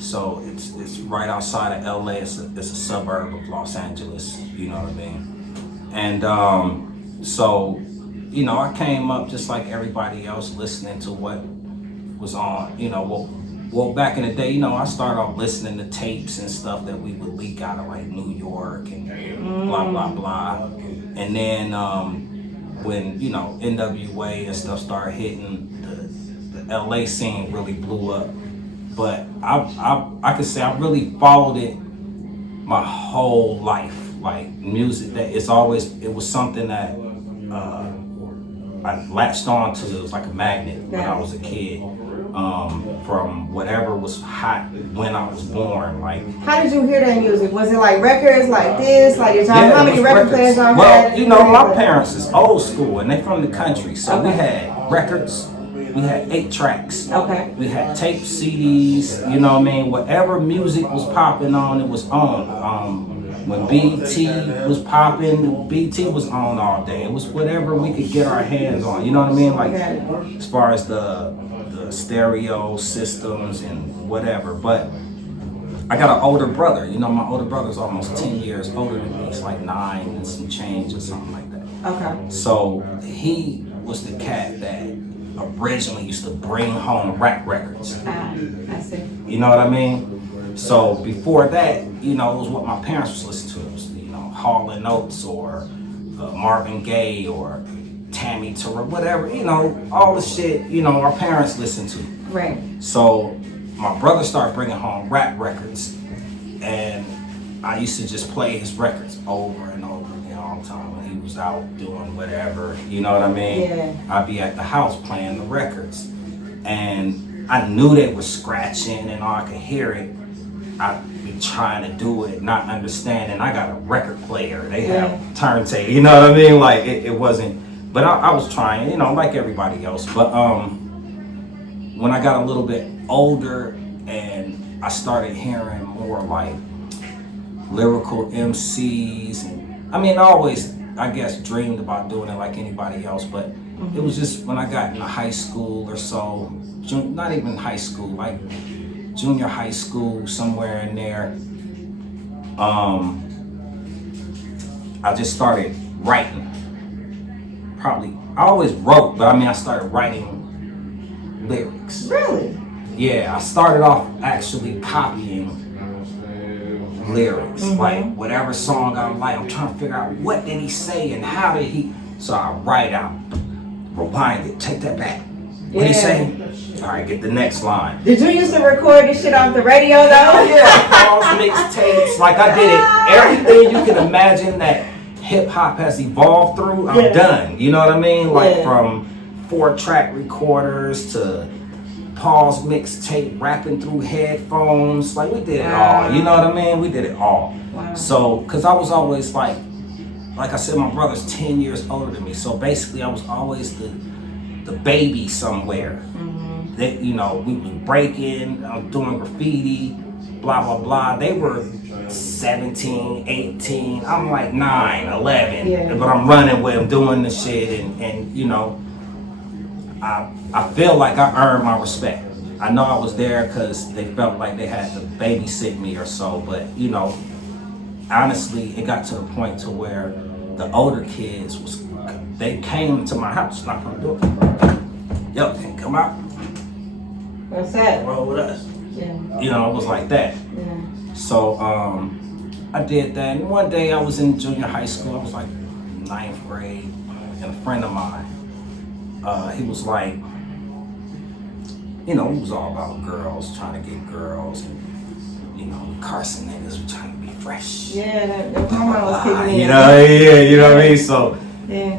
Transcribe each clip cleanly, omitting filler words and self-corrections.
So it's right outside of LA. It's a suburb of Los Angeles. You know what I mean? And so, you know, I came up just like everybody else, listening to what was on. You know, well, back in the day, you know, I started off listening to tapes and stuff that we would leak out of like New York and blah blah blah. And then when, you know, NWA and stuff started hitting, the LA scene really blew up. But I could say I really followed it my whole life. Like music, it was something that I latched on to. It was like a magnet when I was a kid. From whatever was hot when I was born. Like, how did you hear that music? Was it like records like this? Like, how many record players y'all had? Well, you know, my parents is old school and they from the country, so we had records. We had 8 tracks. Okay. We had tape CDs. You know what I mean? Whatever music was popping on, it was on. When BT was popping, BT was on all day. It was whatever we could get our hands on. You know what I mean? Like, as far as the stereo systems and whatever. But I got an older brother. You know, my older brother's almost 10 years older than me. He's like 9 and some change or something like that. Okay. So he was the cat that originally used to bring home rap records. I see. You know what I mean? So before that, you know, it was what my parents was listening to. It was, you know, Hall & Oates or Marvin Gaye or Tammy Terrell, whatever, you know, all the shit, you know, our parents listened to. Right. So my brother started bringing home rap records, and I used to just play his records over and over again all the time when he was out doing whatever, you know what I mean? Yeah. I'd be at the house playing the records, and I knew they were scratching and all, I could hear it. I'd be trying to do it, not understanding. I got a record player. They have turntable, you know what I mean? Like, it wasn't. But I was trying, you know, like everybody else. But when I got a little bit older and I started hearing more like lyrical MCs, and I mean, I always, I guess, dreamed about doing it like anybody else. But it was just when I got into high school or so, not even high school, like junior high school, somewhere in there, I just started writing. Probably, I always wrote, but I mean, I started writing lyrics. Really? Yeah, I started off actually copying lyrics. Like, whatever song I like, I'm trying to figure out what did he say and how did he, so I write out, rewind it, take that back. What did he say? All right, get the next line. Did you used to record this shit off the radio though? Yeah, calls, mixtapes, like I did it. Everything you can imagine that hip hop has evolved through, I'm done. You know what I mean? Like from 4-track recorders to Paul's mixtape, rapping through headphones. Like, we did it all. You know what I mean? We did it all. Wow. So, cause I was always like I said, my brother's 10 years older than me. So basically, I was always the baby somewhere. That, you know, we was breaking, doing graffiti, blah blah blah. They were 17, 18, I'm like 9, 11, but I'm running with them doing the shit, and you know, I feel like I earned my respect. I know I was there because they felt like they had to babysit me or so, but you know, honestly, it got to the point to where the older kids they came to my house, knocked on the door. Yo, can you come out? What's that? Roll with us. Yeah. You know, it was like that. Yeah. So I did that, and one day I was in junior high school. I was like 9th grade, and a friend of mine, he was like, you know, he was all about girls, trying to get girls, and you know, Carson niggas were trying to be fresh. Yeah, the hormone was kicking in. You know, you know what I mean. So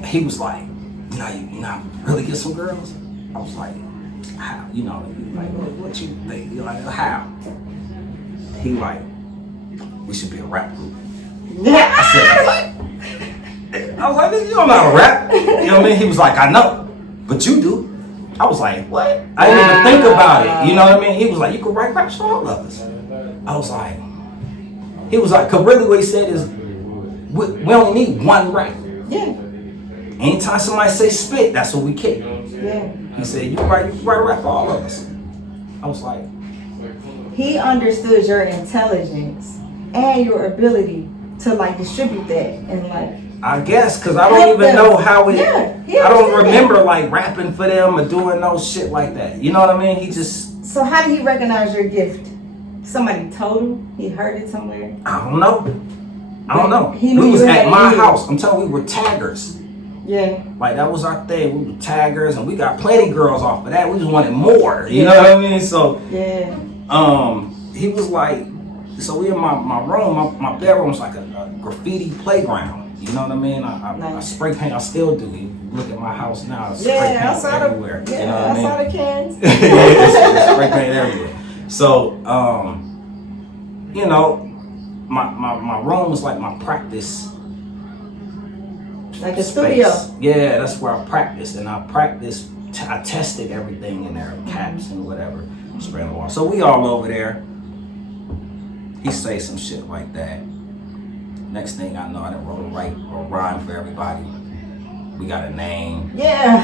he was like, you know, really get some girls. I was like, how? You know, like, what you think? You're like, how? He like, we should be a rap group. I said, what? I was like, you don't know how to rap. You know what I mean? He was like, I know, but you do. I was like, what? I didn't even think about it. You know what I mean? He was like, you can write raps for all of us. I was like, he was like, cause really what he said is, we only need one rap. Yeah. Anytime somebody say spit, that's what we kick. Yeah. He said, you write a rap for all of us. I was like, he understood your intelligence and your ability to like distribute that and like. I guess, because I don't even know how it. Yeah, I don't remember like rapping for them or doing no shit like that. You know what I mean? He just. So how did he recognize your gift? Somebody told him? He heard it somewhere? I don't know. I don't know. He knew We was you at had my it. house. I'm telling you, we were taggers. Yeah. Like that was our thing. We were taggers, and we got plenty girls off of that. We just wanted more. You know what I mean? So. Yeah. He was like, so we in my room. My bedroom's like a graffiti playground. You know what I mean? I spray paint. I still do. You look at my house now. I spray paint everywhere. Yeah, you know what I mean? saw the cans. Yeah, spray paint everywhere. So, you know, my room was like my practice. Like a space. studio. Yeah, that's where I practiced, and I tested everything in there, caps and whatever, spray on the wall. So we all over there. He say some shit like that. Next thing I know, I done wrote a rhyme for everybody. We got a name. Yeah.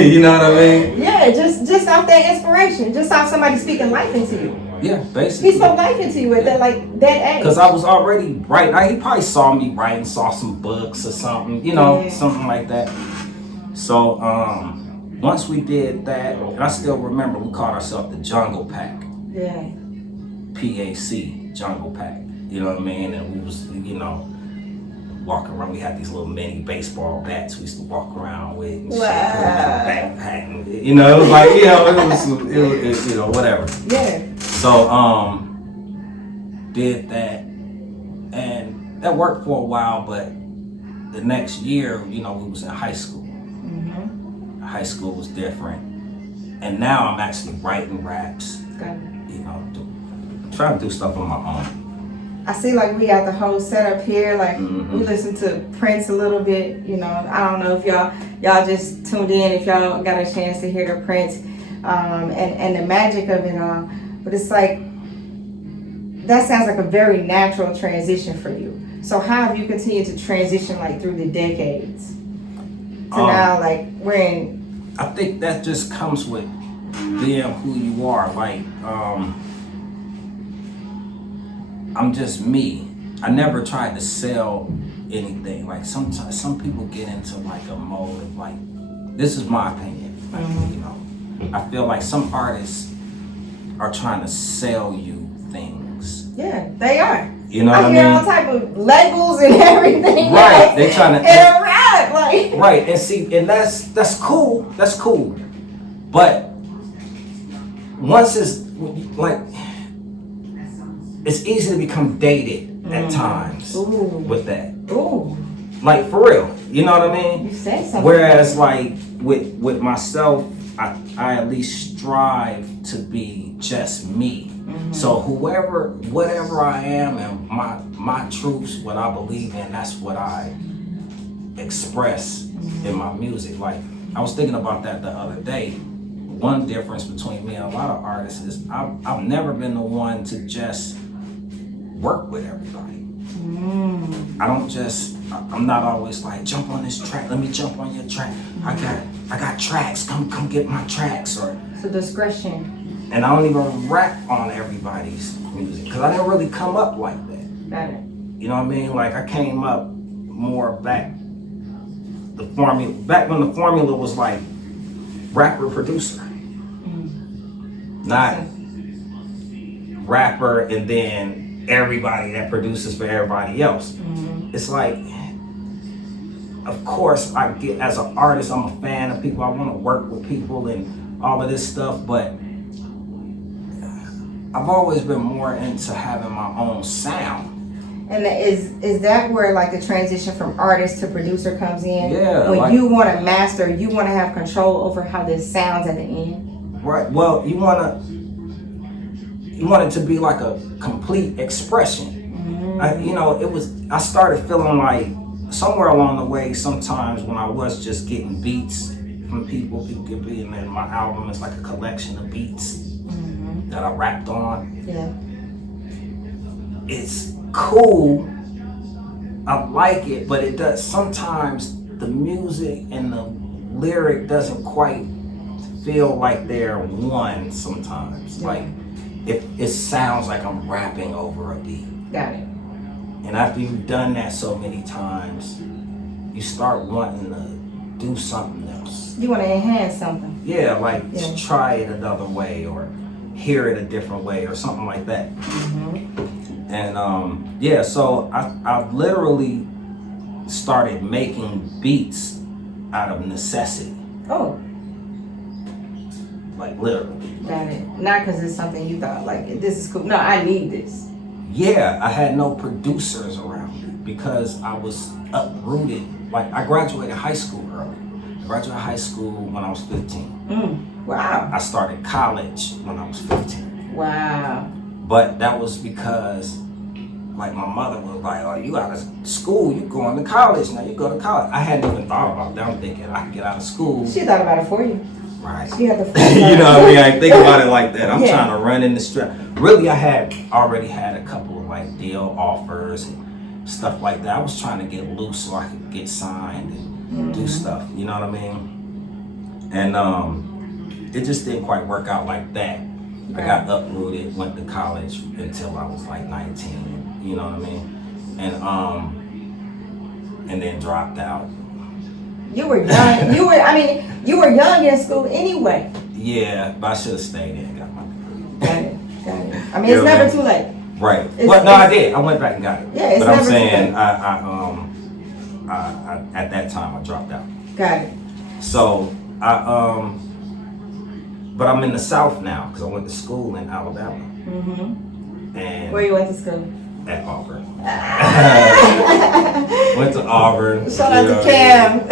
You know what I mean? Yeah, just off that inspiration, just off somebody speaking life into you. Yeah, basically. He spoke life into you at that age. Because I was already writing. He probably saw me writing, saw some books or something, you know, something like that. So once we did that, and I still remember we called ourselves the Jungle Pack. Yeah. PAC, Jungle Pack. You know what I mean? And we was, you know, walking around. We had these little mini baseball bats we used to walk around with and shit. Backpack. And, you know, it was like, you know, it was you know, whatever. Yeah. So, did that. And that worked for a while, but the next year, you know, we was in high school. Mm-hmm. High school was different. And now I'm actually writing raps. Okay. You know, trying to do stuff on my own. I see like we got the whole setup here, like Mm-hmm. we listen to Prince a little bit, you know. I don't know if y'all just tuned in, if y'all got a chance to hear the Prince and the magic of it all. But it's like, that sounds like a very natural transition for you. So how have you continued to transition like through the decades to now like we're in? I think that just comes with being who you are. Like, I'm just me. I never tried to sell anything. Like sometimes some people get into like a mode of like, this is my opinion. Like, you know, I feel like some artists are trying to sell you things. Yeah, they are. You know what I I mean? hear all type of labels and everything. Right, else. they trying to and a rap like. Right, and see, and that's cool. That's cool. But once it's like, it's easy to become dated at times with that. Ooh. Like for real, you know what I mean? You said something. Whereas like with myself, I at least strive to be just me. So whatever I am and my truths, what I believe in, that's what I express in my music. Like I was thinking about that the other day. One difference between me and a lot of artists is I've never been the one to just work with everybody. I'm not always like, jump on this track, let me jump on your track. I got tracks, come get my tracks. Or So discretion. and I don't even rap on everybody's music because I didn't really come up like that. Got it. You know what I mean? Like I came up more back when the formula was like rapper producer. Not rapper and then everybody that produces for everybody else. It's like, of course, I get as an artist, I'm a fan of people. I want to work with people and all of this stuff, but I've always been more into having my own sound. And is that where like the transition from artist to producer comes in? Yeah. When like, you want to master, you want to have control over how this sounds at the end. right. Well, you want it to be like a complete expression. I started feeling like somewhere along the way, sometimes when I was just getting beats from people could be, and then my album is like a collection of beats that I rapped on. Yeah. It's cool. I like it, but it does sometimes the music and the lyric doesn't quite feel like they're one sometimes. Like it sounds like I'm rapping over a beat. Got it. And after you've done that so many times, you start wanting to do something else. You want to enhance something. Yeah, like try it another way or hear it a different way or something like that. And so I literally started making beats out of necessity. Oh. Like literally. Got it. Not because it's something you thought like this is cool. No, I need this. Yeah, I had no producers around me because I was uprooted. Like I graduated high school early. I graduated high school when I was 15. Wow. I started college when I was 15. Wow. But that was because like my mother was like, oh, you out of school, you going to college, now you go to college. I hadn't even thought about that. I'm thinking I could get out of school. She thought about it for you. Right. She had the you know what I mean? I think about it like that. I'm trying to run in the strap. Really, I had already had a couple of like deal offers and stuff like that. I was trying to get loose so I could get signed and do stuff. You know what I mean? And it just didn't quite work out like that. I got uprooted, went to college until I was like 19. You know what I mean? And then dropped out. You were young. You were young in school anyway. Yeah, but I should have stayed in and got my degree. Got it. I mean, it's never too late. Right. Well, no, I did. I went back and got it. Yeah, it's but I'm never saying, too late. I at that time I dropped out. Got it. So but I'm in the South now because I went to school in Alabama. And Where you went to school? at Auburn. Went to Auburn. Shout out to Cam.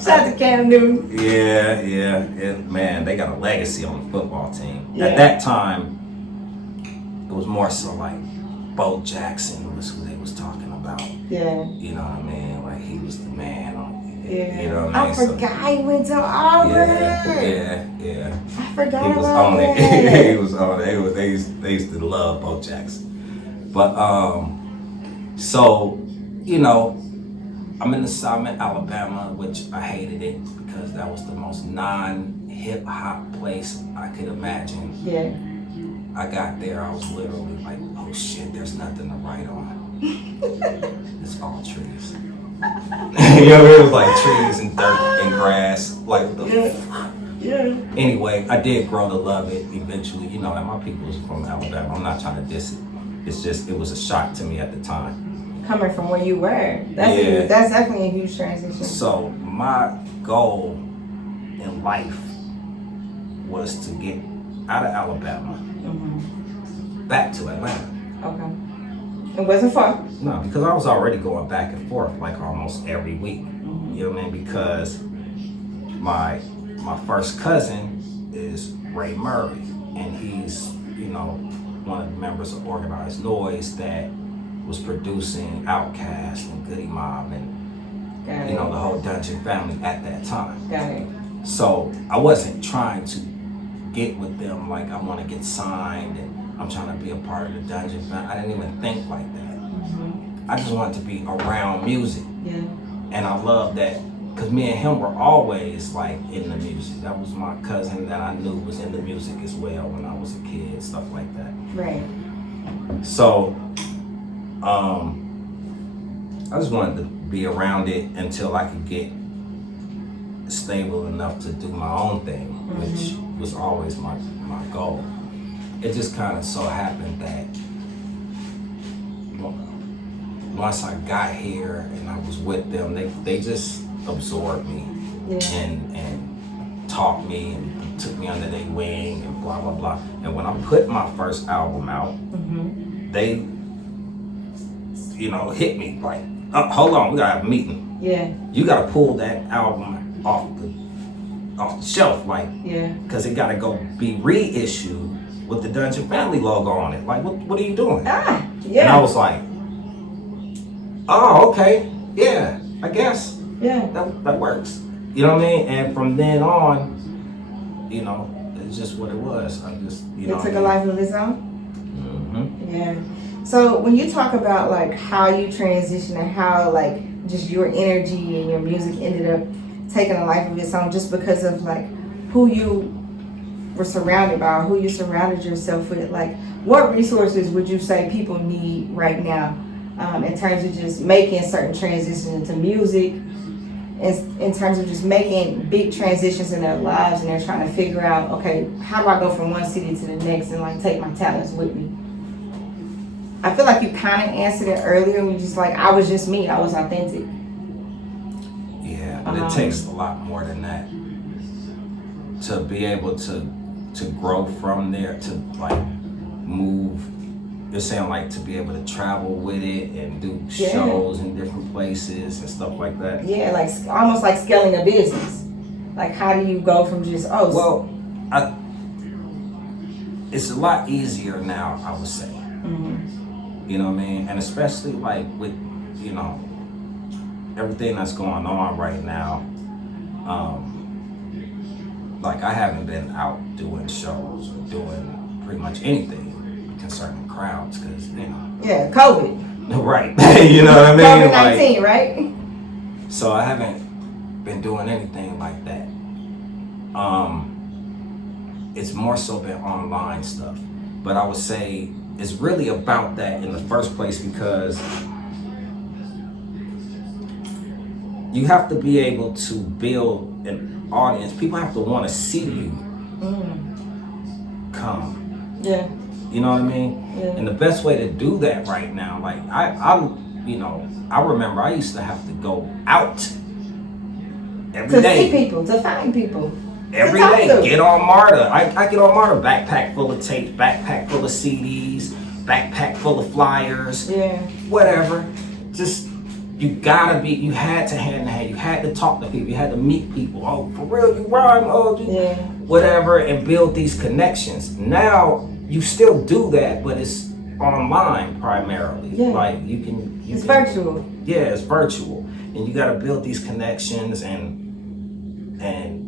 Shout out to Cam Newton. Yeah. And man, they got a legacy on the football team. Yeah. At that time, it was more so like Bo Jackson was who they was talking about. Yeah. You know what I mean? Like he was the man. Yeah. You know what I mean? I forgot he went to Auburn. Yeah. I forgot He was about on that. it. He was on it. They used to love Bo Jackson. But so, you know, I'm in the South in Alabama, which I hated it because that was the most non-hip hop place I could imagine. Yeah. I got there, I was literally like, oh shit, there's nothing to write on. It's all trees. You know, it was like trees and dirt and grass. Like, what the fuck? Yeah. Anyway, I did grow to love it eventually. You know that my people was from Alabama. I'm not trying to diss it. It's just, it was a shock to me at the time. Coming from where you were. That's definitely a huge transition. So my goal in life was to get out of Alabama, back to Atlanta. Okay. It wasn't far. No, because I was already going back and forth like almost every week. You know what I mean? Because my first cousin is Ray Murray, and he's, you know, one of the members of Organized Noise that was producing Outkast and Goody Mob and you know the whole Dungeon family at that time. Got it. So I wasn't trying to get with them like I want to get signed and I'm trying to be a part of the Dungeon family. I didn't even think like that. I just wanted to be around music. Yeah. And I love that because me and him were always like in the music. That was my cousin that I knew was in the music as well when I was a kid, stuff like that. Right. So I just wanted to be around it until I could get stable enough to do my own thing, which was always my goal. It just kind of so happened that once I got here and I was with them, they just absorbed me and taught me and took me under their wing and blah, blah, blah. And when I put my first album out, they, you know, hit me like, hold on, we gotta have a meeting. Yeah. You gotta pull that album off the shelf, like, because it gotta go be reissued with the Dungeon Family logo on it. Like, what are you doing? And I was like, oh, okay, yeah, I guess. Yeah. That works. You know what I mean? And from then on, you know, it's just what it was. I just, you know. It took a life of its own? Yeah. So when you talk about like how you transition and how like just your energy and your music ended up taking a life of its own just because of like who you were surrounded by, or who you surrounded yourself with, like what resources would you say people need right now in terms of just making certain transitions into music, in terms of just making big transitions in their lives, and they're trying to figure out, okay, how do I go from one city to the next and like take my talents with me? I feel like you kind of answered it earlier when you just like, I was just me, I was authentic. Yeah, but it takes a lot more than that to be able to grow from there, to like move. You're saying like to be able to travel with it and do shows in different places and stuff like that. Yeah, like almost like scaling a business. Like how do you go from just it's a lot easier now, I would say. You know what I mean? And especially like with, you know, everything that's going on right now. Like I haven't been out doing shows or doing pretty much anything concerning crowds because, you know. Yeah, COVID. Right. You know what I mean? COVID-19, like, right? So I haven't been doing anything like that. It's more so been online stuff. But I would say it's really about that in the first place because you have to be able to build an audience. People have to want to see you come. Yeah. You know what I mean? Yeah. And the best way to do that right now, like I remember I used to have to go out every day. To see people, to find people. Every day, get on MARTA. I get on MARTA, backpack full of tapes, backpack full of CDs, backpack full of flyers, whatever. Just, you had to hand in hand, you had to talk to people, you had to meet people. Oh, for real, you rhyme, whatever, and build these connections. Now, you still do that, but it's online primarily. Yeah. Like, it's virtual. Yeah, it's virtual. And you gotta build these connections and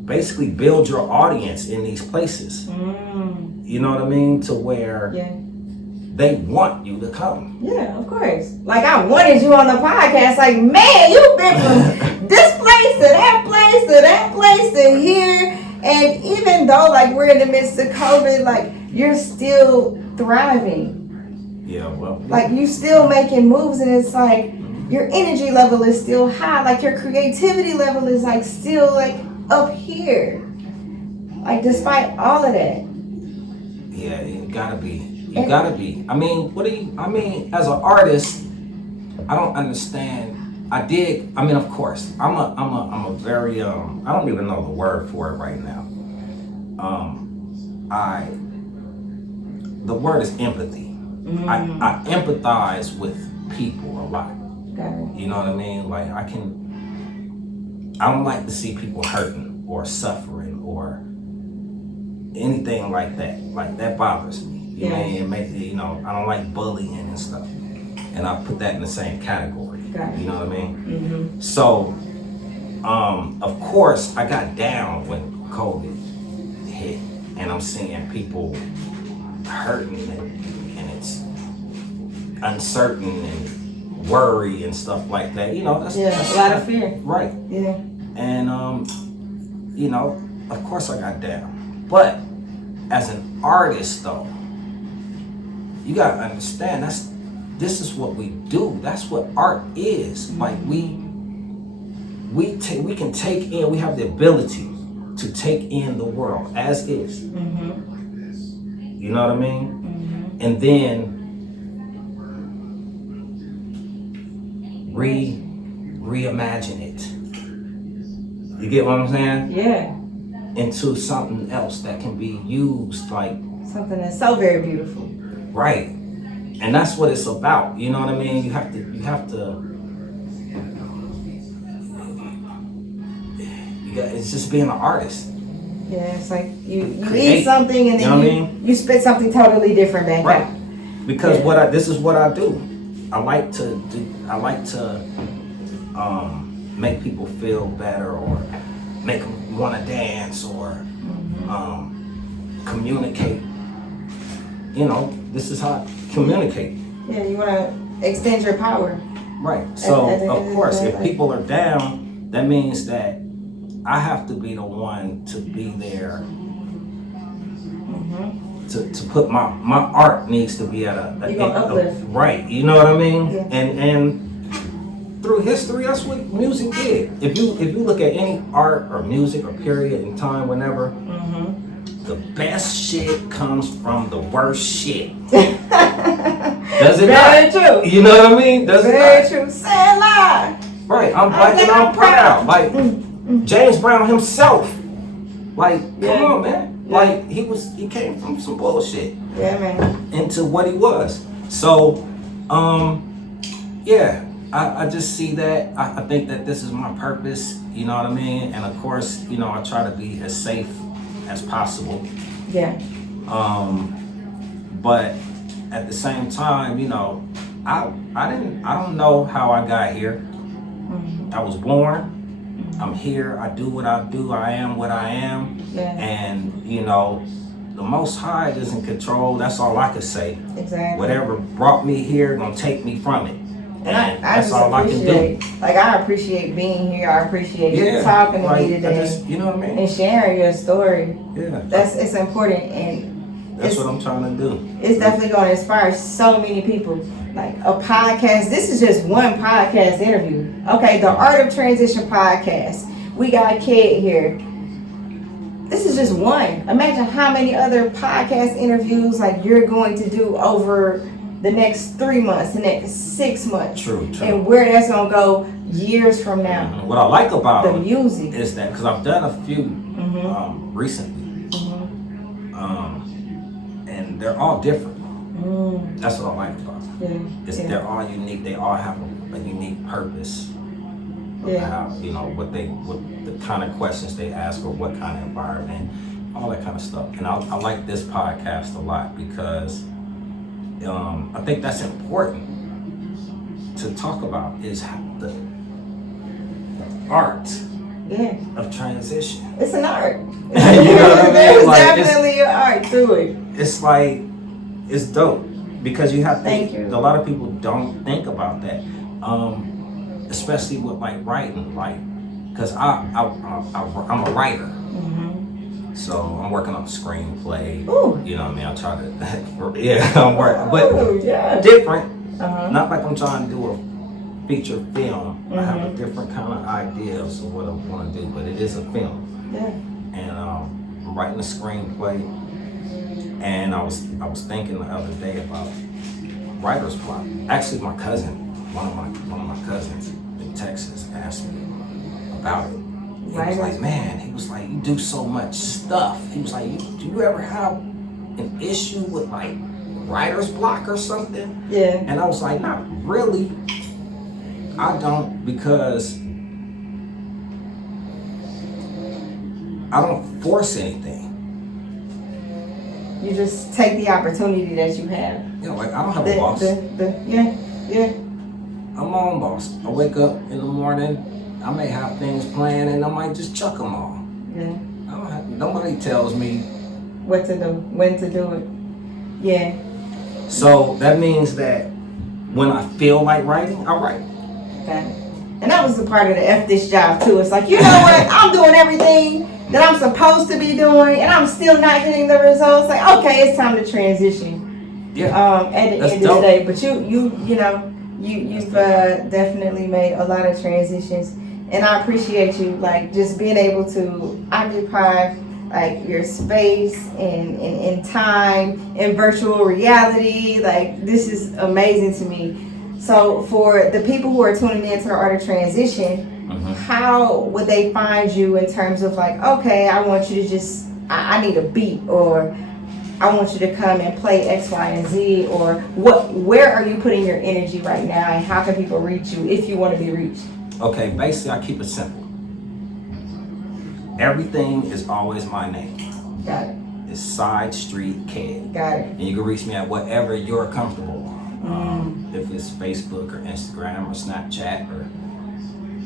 basically build your audience in these places. You know what I mean? To where they want you to come. Yeah, of course. Like I wanted you on the podcast. Like, man, you've been from this place to that place to that place to here. And even though like we're in the midst of COVID, like you're still thriving. Yeah, well. Like you still making moves, and it's like your energy level is still high. Like your creativity level is like still like up here. Like despite all of that. Yeah, you gotta be. You gotta be. I mean, as an artist, I don't understand. Of course, I'm a very, I don't even know the word for it right now. The word is empathy. I empathize with people a lot. You know what I mean? Like I don't like to see people hurting or suffering or anything like that. Like that bothers me. You know, I don't like bullying and stuff. And I put that in the same category. You know what I mean? So, of course, I got down when COVID hit, and I'm seeing people hurting, and it's uncertain and worry and stuff like that. You know, that's a lot of fear. Right. Yeah. And you know, of course, I got down, but as an artist, though, you gotta understand this is what we do. That's what art is. Like we can take in. We have the ability to take in the world as is. You know what I mean? And then reimagine it. You get what I'm saying? Yeah. Into something else that can be used, like something that's so very beautiful. Right. And that's what it's about. You know what I mean? You have to it's just being an artist. Yeah, it's like you create eat something and then you spit something totally different back out. Because this is what I do. I like to make people feel better, or make them want to dance, or communicate. You know, this is how I communicate. Yeah, you want to extend your power. Right. So, of course, if people are down, that means that I have to be the one to be there to put my art needs to be at a You gonna uplift. right. You know what I mean? Yeah. And through history, that's what music did. If you look at any art or music or period in time, whenever, the best shit comes from the worst shit. Does it Very not? true. You know what I mean? Does it Very not? true. Say it loud. Right. I'm black and I'm proud. Like James Brown himself. Like, come on, man. Yeah. Like he came from some bullshit Yeah, man. into what he was. So, yeah. I just see that. I think that this is my purpose. You know what I mean? And of course, you know, I try to be as safe as possible. Yeah. But at the same time, you know, I don't know how I got here. I was born. I'm here. I do what I do. I am what I am. Yeah. And you know, the Most High is in control. That's all I could say. Exactly. Whatever brought me here, gonna take me from it. And I that's just all I can do. appreciate, like, I appreciate being here. I appreciate you talking to like, me today you know what I mean? and sharing your story. Yeah. It's important, and That's what I'm trying to do. it's definitely going to inspire so many people. Like a podcast, this is just one podcast interview. Okay, the Art of Transition podcast. We got Ked here. This is just one. Imagine how many other podcast interviews like you're going to do over the next 3 months, the next 6 months. True. And where that's gonna go years from now. What I like about The them music. is that, because I've done a few recently, and they're all different. That's what I like about them. Yeah. They're all unique. They all have a unique purpose. Yeah. How, you know, what the kind of questions they ask, or what kind of environment, all that kind of stuff. And I like this podcast a lot because I think that's important to talk about, is the art of transition. It's an art. You know what I mean? There's Like, definitely an art to it. It's like, it's dope because you have to. Thank you. A lot of people don't think about that, especially with like writing, like, because I'm a writer. So I'm working on a screenplay. Ooh. You know what I mean? I try to, yeah, I'm working, but Ooh, yeah. different. Uh-huh. Not like I'm trying to do a feature film. I have a different kind of ideas of what I want to do, but it is a film. Yeah. And I'm writing a screenplay. And I was thinking the other day about writer's block. Actually, my cousin, one of my cousins in Texas, asked me about it. He was like, man, he was like, you do so much stuff. He was like, do you ever have an issue with like writer's block or something? Yeah. And I was like, not really. I don't, because I don't force anything. You just take the opportunity that you have. You know, like, I don't have a boss. Yeah. I'm my own boss. I wake up in the morning, I may have things planned, and I might just chuck them all. Yeah. Nobody tells me What to do, when to do it. Yeah. So that means that when I feel like writing, I write. Okay. And that was the part of the F this job too. It's like, you know what? I'm doing everything that I'm supposed to be doing, and I'm still not getting the results. Like, okay, it's time to transition. Yeah. At the That's end dope. of the day, but you've definitely made a lot of transitions, and I appreciate you, like, just being able to occupy like your space and time in virtual reality. Like, this is amazing to me. So for the people who are tuning in to the Art of Transition, how would they find you in terms of like, okay, I want you to just, I need a beat, or I want you to come and play X, Y, and Z, or where are you putting your energy right now, and how can people reach you if you want to be reached? Okay, basically I keep it simple. Everything is always my name. Got it. It's Sidestreet Ked. Got it. And you can reach me at whatever you're comfortable. If it's Facebook or Instagram or Snapchat or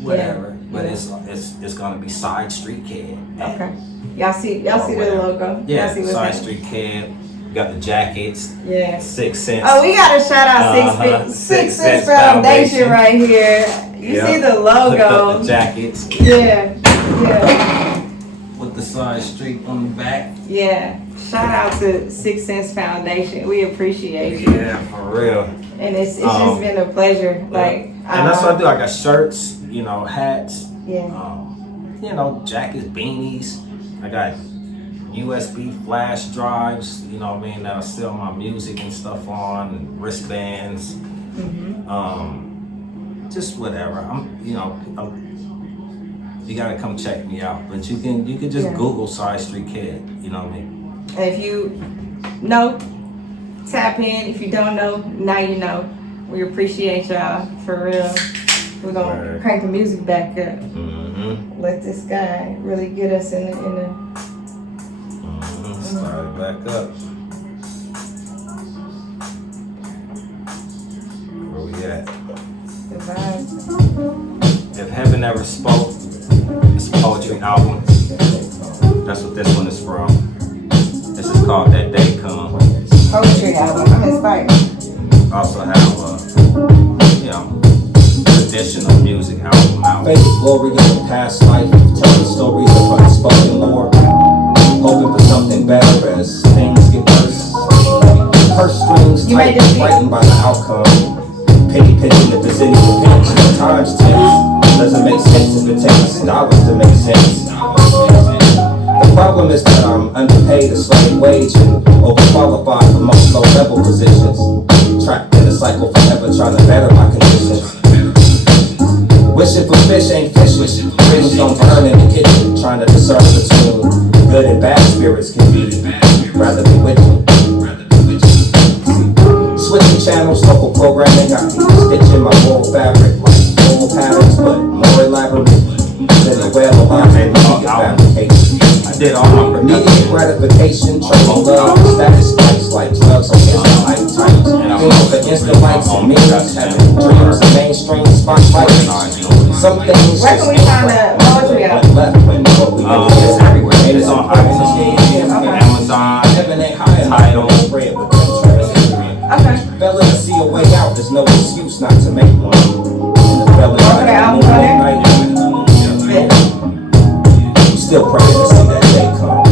whatever. But it's gonna be Sidestreet Ked. Okay. Y'all see the logo? Yeah, Y'all see what's Sidestreet Ked. You got the jackets. Yeah. SIXSENSE. Oh, we gotta shout out SIXSENSE Foundation right here. You see the logo. The jackets. Yeah. With the Sidestreet on the back. Yeah. Shout out to SIXSENSE Foundation. We appreciate you. Yeah, for real. And it's just been a pleasure. Like, and that's what I do. I got shirts, you know, hats, yeah. You know, jackets, beanies. I got USB flash drives, you know what I mean, that I sell my music and stuff on, and wristbands. Just whatever. You gotta come check me out. But you can just Google Sidestreet Ked, you know what I mean? And if you know, tap in. If you don't know, now you know. We appreciate y'all, for real. We're gonna crank the music back up. Let this guy really get us in the start it back up. Where we at? the vibe. If Heaven Ever Spoke, it's a poetry album. That's what this one is from. This is called That Day Come. Poetry album. I'm inspired. Also have traditional music album out. Faith, glory in the past life, telling stories of unspoken lore, hoping for something better as things get worse. Purse strings tight, frightened by the outcome. Penny pinching if there's any pinch. Times tense, doesn't make sense if it takes dollars to make sense. The problem is that I'm underpaid a slave wage and overqualified for most low-level positions. Trapped in a cycle forever trying to better my conditions. Wishing for fish ain't fishing. Rings don't burn in the kitchen. Trying to discern between good and bad spirits can be rather bewitching. Switching channels, local programming. I keep stitching my moral fabric like moral patterns, but more elaborate than a well-aligned fabrication. I did all my immediate gratification, trading love, status spikes like drugs on instant types. Things for instant likes and memes, having dreams of mainstream spotlights. Some things Where can we find the poetry out? left when it's everywhere. It's on Amazon, Tidal. Okay. Fella to see a way out, there's no excuse not to make one. I'm still praying to see that day come.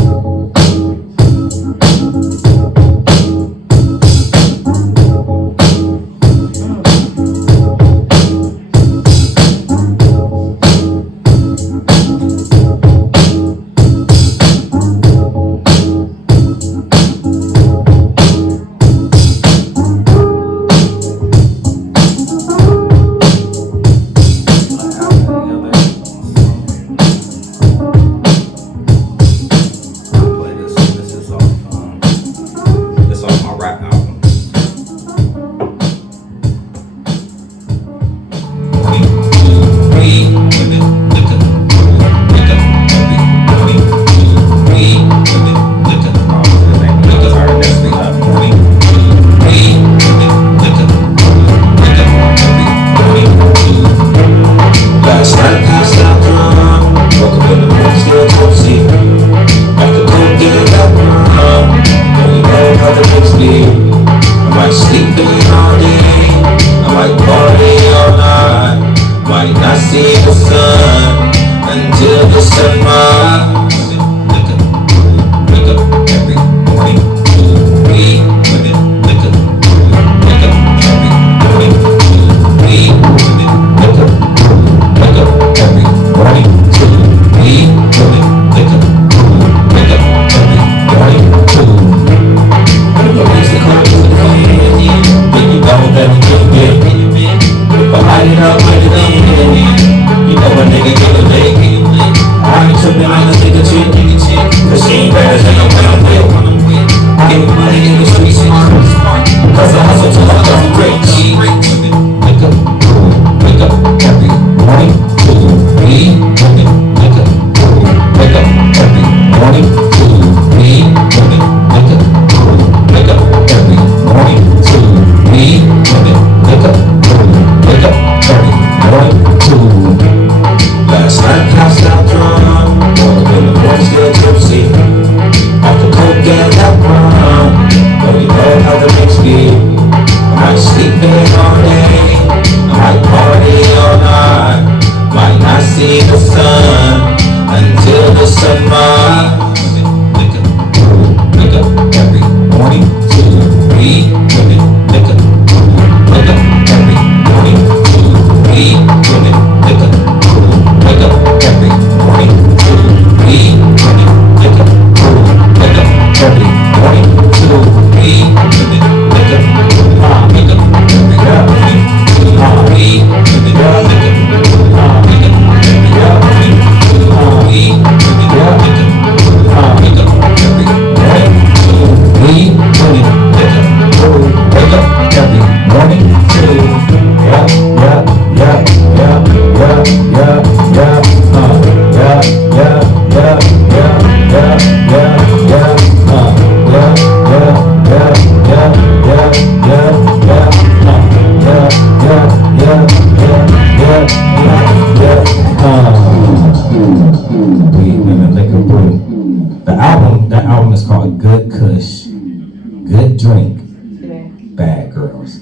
drink. Yeah. Bad girls.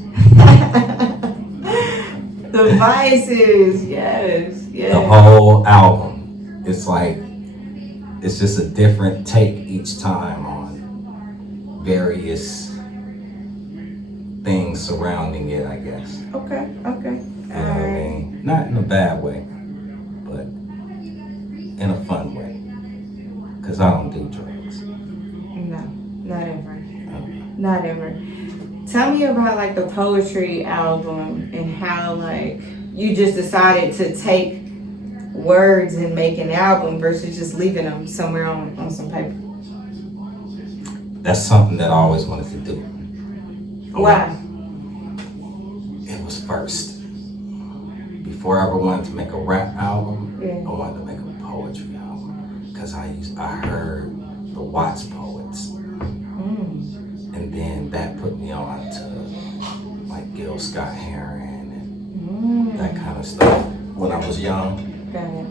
The Vices, yes, yes. The whole album. It's like, it's just a different take each time on various things surrounding it, I guess. Okay, okay. You know what I mean? Not in a bad way, but in a fun way. Because I don't do drugs. No, not ever. Not ever. Tell me about like the poetry album and how like you just decided to take words and make an album versus just leaving them somewhere on some paper. That's something that I always wanted to do. Why? It was first. Before I ever wanted to make a rap album, Yeah. I wanted to make a poetry album. Because I heard the Watts poets. And then that put me on to like Gil Scott Heron and that kind of stuff when I was young. Got it.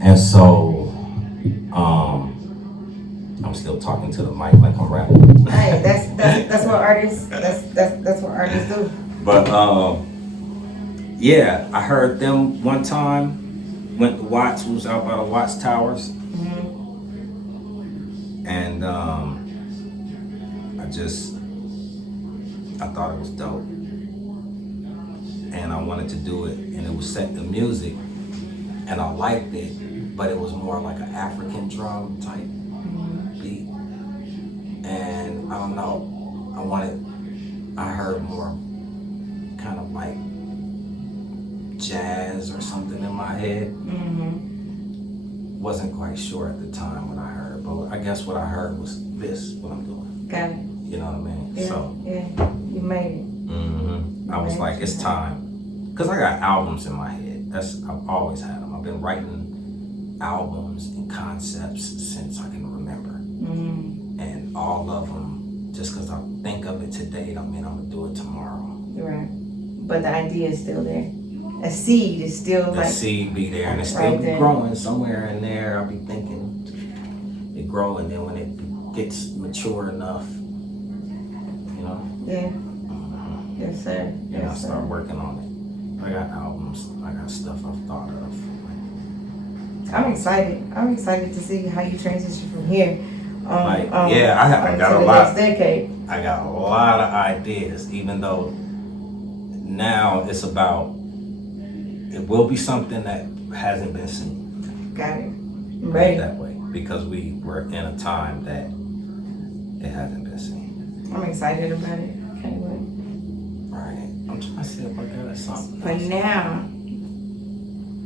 And so, I'm still talking to the mic like I'm rapping. Hey, that's what artists that's what artists do. But yeah, I heard them one time. Went to Watts, was out by the Watts Towers, and I thought it was dope, and I wanted to do it, and it was set to music, and I liked it, but it was more like an African drum type beat, and I don't know, I heard more kind of like jazz or something in my head. Wasn't quite sure at the time what I heard, but I guess what I heard was this, what I'm doing. Got it. You know what I mean? Yeah, So yeah, you made it. I was like, it's time. Because I got albums in my head. I've always had them. I've been writing albums and concepts since I can remember. And all of them, just because I think of it today, don't mean I'm going to do it tomorrow. Right. But the idea is still there. A seed is still The like seed be there, and it still right be there. growing somewhere in there. I'll be thinking it grow, and then when it gets mature enough, you know. Yeah. Yes, sir. And I Yes, start sir. working on it. I got albums. I got stuff I've thought of. I'm excited. I'm excited to see how you transition from here. I got a the lot. next decade. I got a lot of ideas, even though now it's about. It will be something that hasn't been seen. Got it. Right Ready. that way, because we were in a time that it hasn't been seen. I'm excited about it. Can't wait. Right. I'm trying to see if I got something. For now,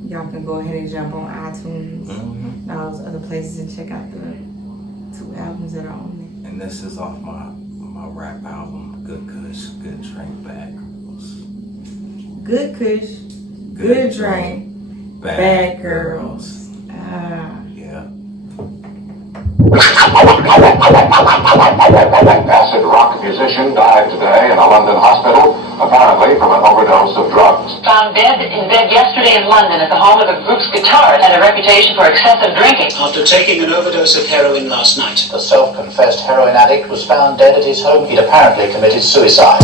y'all can go ahead and jump on iTunes and all those other places and check out the 2 albums that are on there. And this is off my rap album, Good Kush, Good Drink, Bad Girls. Good Kush, good drink, bad girls. Yeah. Acid rock musician died today in a London hospital, apparently from an overdose of drugs. Found dead in bed yesterday in London at the home of the group's guitarist. Had a reputation for excessive drinking. After taking an overdose of heroin last night. The self-confessed heroin addict was found dead at his home. He'd apparently committed suicide.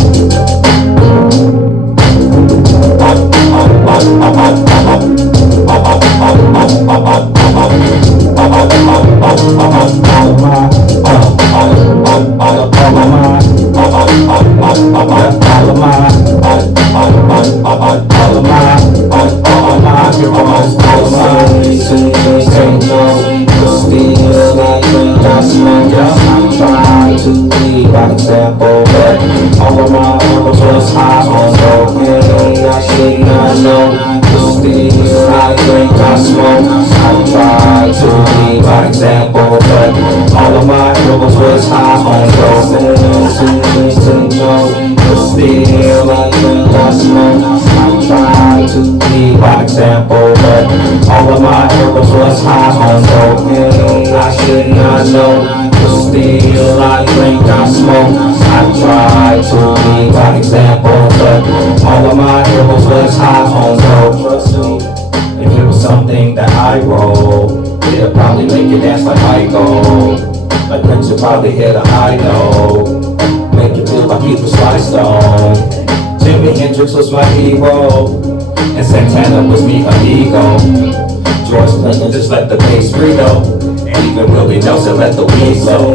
Something that I roll, it'll probably make you dance like Michael. Like Prince, you probably hit a high note. Make you feel like he was sliced on. Jimi Hendrix was my hero, and Santana was mi amigo. George Clinton just let the bass free though. Even Willie Nelson let the weed flow.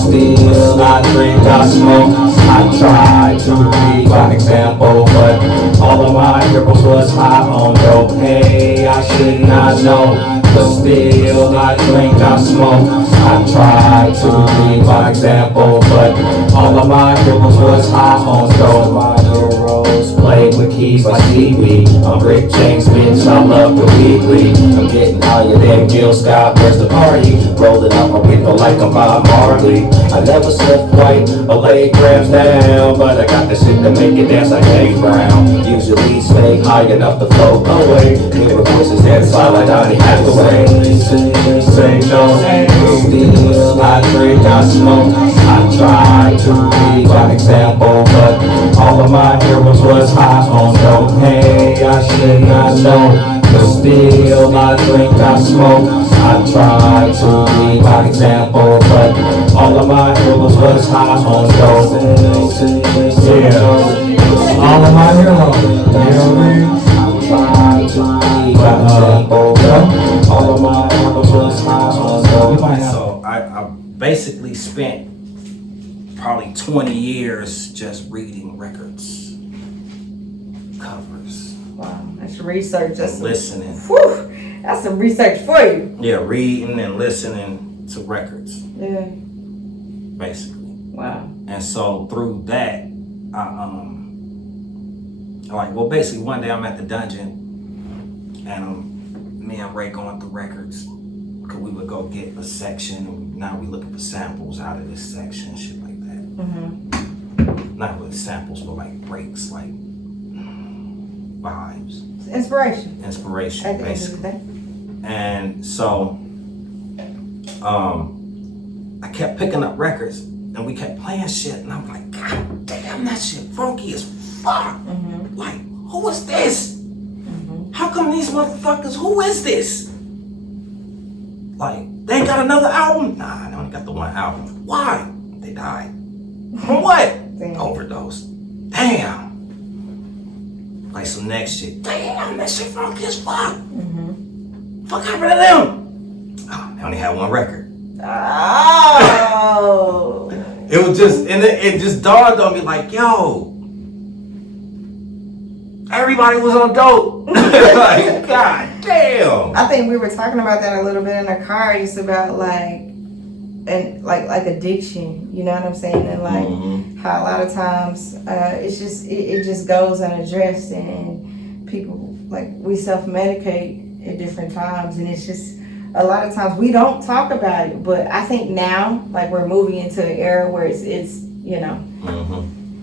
Still I drink, I smoke. I try to be by example, but all of my heroes was high on dope. Hey, I should not know, but still I drink, I smoke. I try to be by example, but all of my heroes was high on dope. My heroes played with keys like Stevie. I'm Rick James, bitch, I love the weekly. I'm getting higher than Gil Scott, where's the party? Rolling up my window like I'm Bob Marley. I never sniff white or lay grams down, but I got the shit to make it dance like James Brown. Usually stay high enough to float away. Hear voices that fly like Donnie Hathaway. Say no, still I drink, I smoke. I try to be by example, but all of my heroes was high on dope. Hey, I should not know, but still I drink, I smoke. I try to be by example, but all of my heroes was high on dope. Yeah, all of my heroes, you know what I mean? I try to be by example, but all of my heroes was high on dope. So I basically spent probably 20 years just reading records, covers. Wow, that's research. That's listening. Whew, that's some research for you. Yeah, reading and listening to records. Yeah. Basically. Wow. And so through that, basically one day I'm at the dungeon, and me and Ray going through records, cause we would go get a section, and now we looking for samples out of this section, shit like that. Mm-hmm. Not really samples, but like breaks, like vibes. Inspiration. Inspiration, basically. And so, I kept picking up records, and we kept playing shit, and I'm like, God damn, that shit funky as fuck. Mm-hmm. Like, who is this? Mm-hmm. How come these motherfuckers, who is this? Like, they ain't got another album? Nah, they only got the one album. Why? They died. From what? Damn. Overdose. Damn. Like some next shit. Damn, that shit funky as fuck. Mm-hmm. Fuck happened to them? Oh, they only had one record. Oh. It was just, and it just dawned on me like, yo, everybody was on dope. Like, God damn. I think we were talking about that a little bit in the car, just about like addiction, you know what I'm saying? And like how a lot of times it just goes unaddressed, and people, like, we self-medicate at different times, and it's just a lot of times we don't talk about it. But I think now, like, we're moving into an era where it's you know,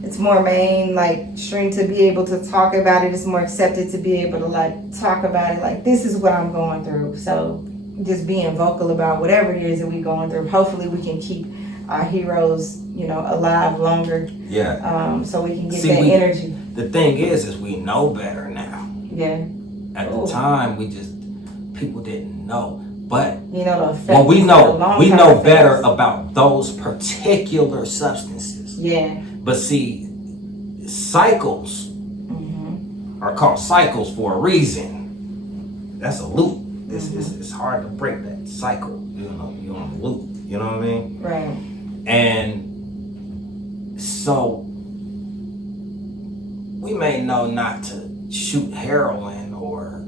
it's more mainstream to be able to talk about it. It's more accepted to be able to like talk about it. Like, this is what I'm going through. So just being vocal about whatever it is that we're going through. Hopefully we can keep our heroes, you know, alive longer. Yeah. So we can get that energy. The thing is we know better now. Yeah. At the time, people didn't know. But you know the effects. Well, we know better about those particular substances. Yeah. But see, cycles are called cycles for a reason. That's a loop. It's hard to break that cycle. You know, you're on a loop. You know what I mean? Right. And so we may know not to shoot heroin or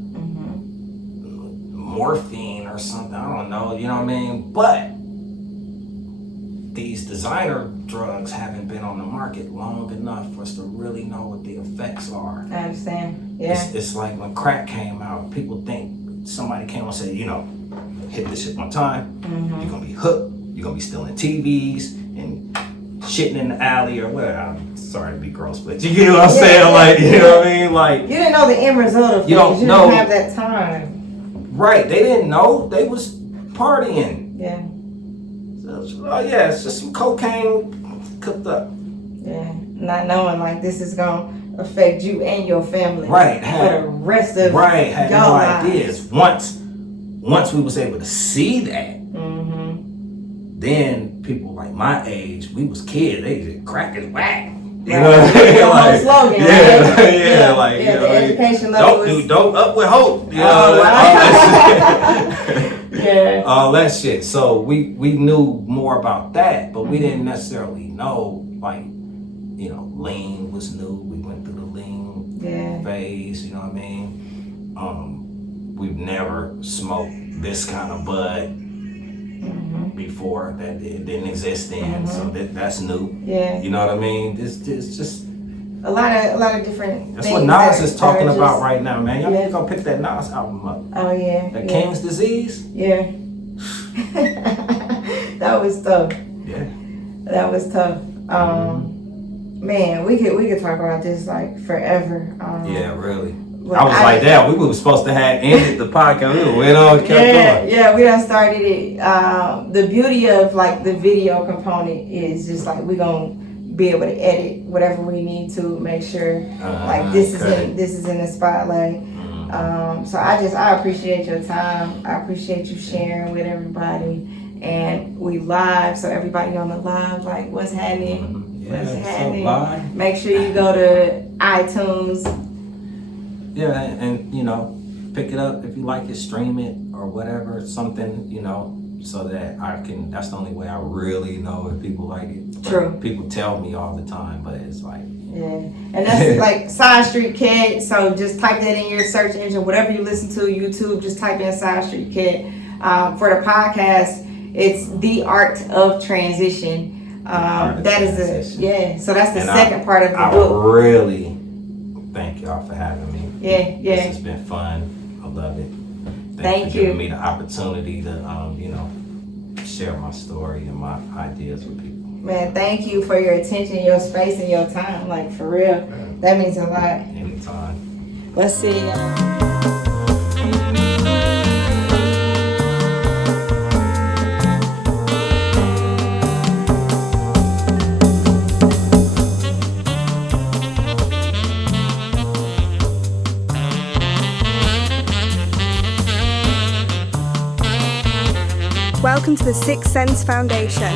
morphine or something, I don't know, you know what I mean? But these designer drugs haven't been on the market long enough for us to really know what the effects are. I understand. Yeah. It's like when crack came out, people think somebody came and said, you know, hit this shit one time, you're gonna be hooked, you're gonna be stealing TVs and shitting in the alley or whatever. I'm sorry to be gross, but you get what I'm saying? Like, you know what I mean? Like, you didn't know the end result of things. You didn't have that time. Right, they didn't know. They was partying. Yeah. So, it's just some cocaine cooked up. Yeah, not knowing like this is gonna affect you and your family. Right. For the rest of had your no lives. ideas. Once we was able to see that, then people like my age, we was kids, they just crack is whack. You Right. know what I mean? The whole Like, slogan, yeah, right? yeah, like, yeah, you know, the education level is... don't up with hope. You know, Oh, all that shit. Yeah. All that shit. So we knew more about that, but we didn't necessarily know, like, you know, lean was new. We went through the lean phase, you know what I mean? We've never smoked this kind of bud before that it didn't exist then, so that's new. Yeah. You know what I mean? It's just a lot of different that's things what Nas that is talking are about just- right now, man. Y'all Yeah. need to go pick that Nas album up. Oh yeah. The yeah. King's Disease? Yeah. That was tough. Yeah. That was tough. Man, we could talk about this like forever. Yeah, really. Well, I was like that. We were supposed to have ended the podcast. We went on, kept going. Yeah, we done started it. The beauty of like the video component is just like we gonna be able to edit whatever we need to make sure like this is in the spotlight. So I appreciate your time. I appreciate you sharing with everybody. And we live, so everybody on the live, like what's happening? Yeah, What's so happening? live. Make sure you go to iTunes. Yeah, and you know, pick it up if you like it, stream it or whatever, something, you know, so that I can, that's the only way I really know if people like it. True. People tell me all the time, but it's like, Yeah, and that's like Sidestreet Ked. So just type that in your search engine, whatever you listen to, YouTube, just type in Sidestreet Ked. For the podcast, it's The Art of Transition. That is so that's the second part of the book. I really thank y'all for having me. Yeah. This has been fun. I love it. Thank you for you. giving me the opportunity to, you know, share my story and my ideas with people. Man, thank you for your attention, your space, and your time. Like, for real. That means a lot. Anytime. Let's see. Welcome to the Sixth Sense Foundation.